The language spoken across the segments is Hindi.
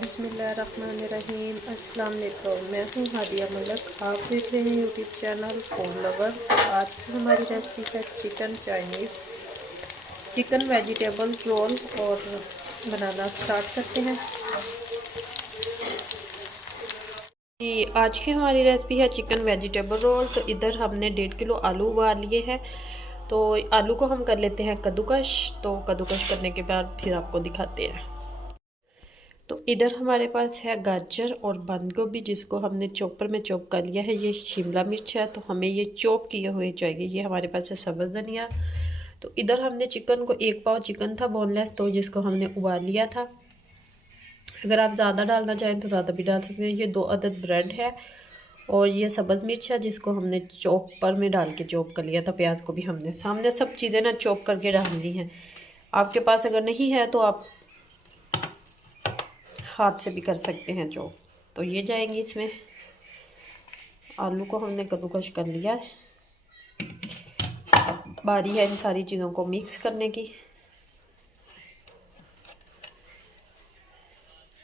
बिस्मिल्लाहिर्रहमानिर्रहीम। अस्सलाम वालेकुम। मैं हूँ हादिया मलक। आप देख रहे हैं यूट्यूब चैनल फूड लवर। आज की हमारी रेसिपी है chicken Chinese, chicken vegetable roll. और बनाना स्टार्ट करते हैं। आज की हमारी रेसिपी है चिकन वेजिटेबल रोल। तो इधर हमने 1.5 किलो आलू उबाल लिए हैं। तो आलू को हम कर लेते हैं कद्दूकश। तो कद्दूकश करने के बाद फिर आपको दिखाते हैं। तो इधर हमारे पास है गाजर और बंद गोभी, जिसको हमने चॉपर में चॉप कर लिया है। ये शिमला मिर्च है, तो हमें ये चॉप किए हुए चाहिए। ये हमारे पास है सब्ज़ धनिया। तो इधर हमने चिकन को 1 पाव चिकन था बोनलेस, तो जिसको हमने उबाल लिया था। अगर आप ज़्यादा डालना चाहें तो ज़्यादा भी डाल सकते हैं। ये 2 अदद ब्रेड है और ये सब्ज़ मिर्च है, जिसको हमने चॉपर में डाल के चॉप कर लिया था। प्याज को भी हमने सामने सब चीज़ें ना चॉप करके डाल दी हैं। आपके पास अगर नहीं है तो आप हाथ से भी कर सकते हैं चॉप। तो ये जाएंगी इसमें। आलू को हमने कद्दूकश कर लिया है। बारी है इन सारी चीज़ों को मिक्स करने की।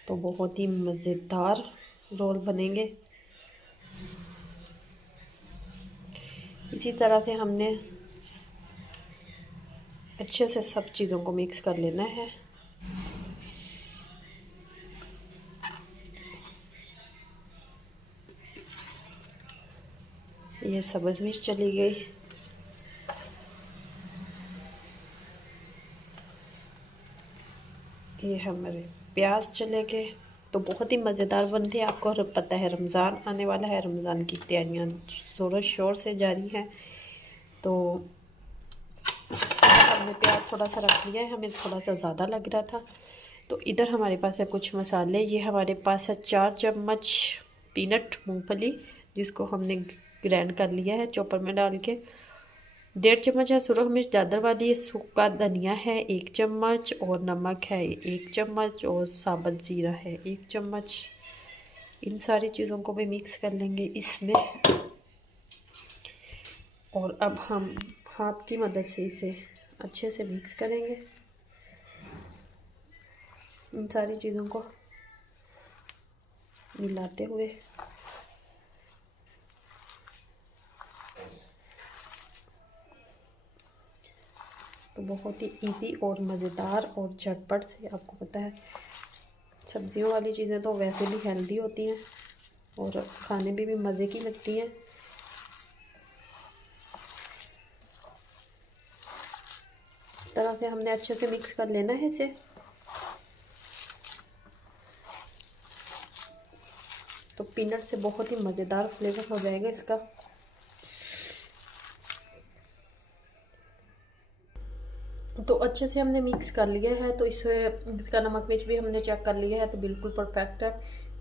तो बहुत ही मज़ेदार रोल बनेंगे। इसी तरह से हमने अच्छे से सब चीज़ों को मिक्स कर लेना है। ये सब्ज़ मिर्च चली गई। ये हमारे प्याज चले गए। तो बहुत ही मज़ेदार बनते हैं। आपको पता है रमज़ान आने वाला है, रमज़ान की तैयारियां ज़ोरों शोर से जारी हैं। तो हमने प्याज थोड़ा सा रख लिया है, हमें थोड़ा सा ज़्यादा लग रहा था। तो इधर हमारे पास है कुछ मसाले। ये हमारे पास है 4 चम्मच पीनट मूंगफली, जिसको हमने ग्राइंड कर लिया है चॉपर में डाल के। 1.5 चम्मच है सुरख मिर्च दादर वाली। सूखा धनिया है 1 चम्मच और नमक है 1 चम्मच और साबुत ज़ीरा है 1 चम्मच। इन सारी चीज़ों को भी मिक्स कर लेंगे इसमें। और अब हम हाथ की मदद से इसे अच्छे से मिक्स करेंगे, इन सारी चीज़ों को मिलाते हुए। तो बहुत ही इजी और मज़ेदार और झटपट से, आपको पता है सब्जियों वाली चीज़ें तो वैसे भी हेल्दी होती हैं और खाने में भी मज़े की लगती हैं। इस तरह से हमने अच्छे से मिक्स कर लेना है इसे। तो पीनट से बहुत ही मज़ेदार फ्लेवर हो जाएगा इसका। तो अच्छे से हमने मिक्स कर लिया है। तो इसका नमक मिर्च भी हमने चेक कर लिया है, तो बिल्कुल परफेक्ट है।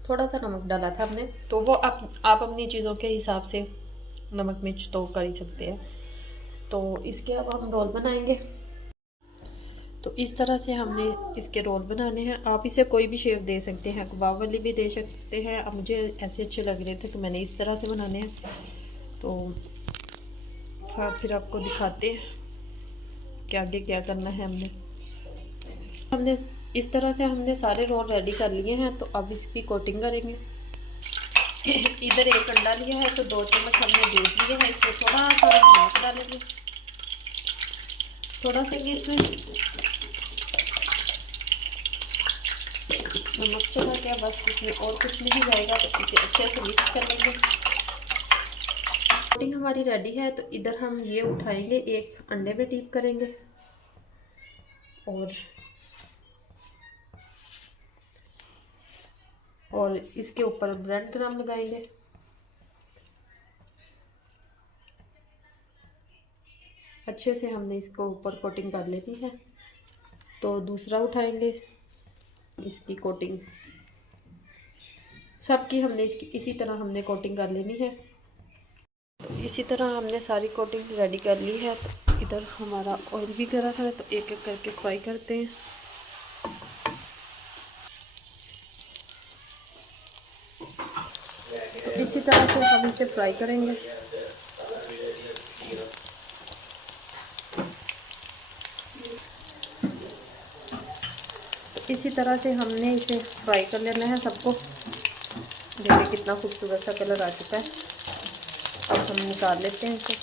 थोड़ा सा नमक डाला था हमने, तो वो आप अपनी चीज़ों के हिसाब से नमक मिर्च तो कर ही सकते हैं। तो इसके अब हम रोल बनाएंगे। तो इस तरह से हमने इसके रोल बनाने हैं। आप इसे कोई भी शेप दे सकते हैं, कबाब वाली भी दे सकते हैं। अब मुझे ऐसे अच्छे लग रहे थे तो मैंने इस तरह से बनाने हैं। तो साथ फिर आपको दिखाते हैं कि आगे क्या करना है। हमने इस तरह से हमने सारे रोल रेडी कर लिए हैं। तो अब इसकी कोटिंग करेंगे। इधर 1 अंडा लिया है, तो 2 चम्मच हमने दूध लिए हैं। इसमें थोड़ा सा नमक डालेंगे, थोड़ा सा इसमें नमक चला गया बस, इसमें और कुछ नहीं जाएगा। तो इसे अच्छे से मिक्स कर लेंगे। कोटिंग हमारी रेडी है। तो इधर हम ये उठाएंगे, एक अंडे में डीप करेंगे और इसके ऊपर ब्रेड क्रम्ब लगाएंगे। अच्छे से हमने इसको ऊपर कोटिंग कर लेनी है। तो दूसरा उठाएंगे, इसकी कोटिंग सबकी हमने इसी तरह हमने कोटिंग कर लेनी है। तो इसी तरह हमने सारी कोटिंग रेडी कर ली है। तो इधर हमारा ऑयल भी गर्म है, तो एक एक करके फ्राई करते हैं। तो इसी तरह से हम इसे फ्राई करेंगे। इसी तरह से हमने इसे फ्राई कर लेना है सबको। देखिए कितना खूबसूरत सा कलर आ चुका है। अब हम निकाल लेते हैं इसे।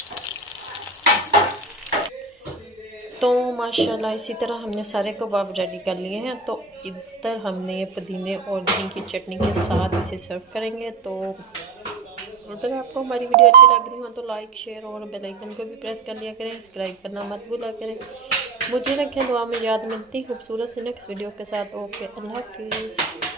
तो माशाल्लाह इसी तरह हमने सारे कबाब रेडी कर लिए हैं। तो इधर हमने ये पुदीने और दही की चटनी के साथ इसे सर्व करेंगे। तो अगर आपको हमारी वीडियो अच्छी लग रही हो तो लाइक शेयर और बेल आइकन को भी प्रेस कर लिया करें। सब्सक्राइब करना मत भूला करें। मुझे रखें दुआ में याद। मिलती खूबसूरत से नेक्स्ट वीडियो के साथ। ओके, अल्लाह हाफिज़।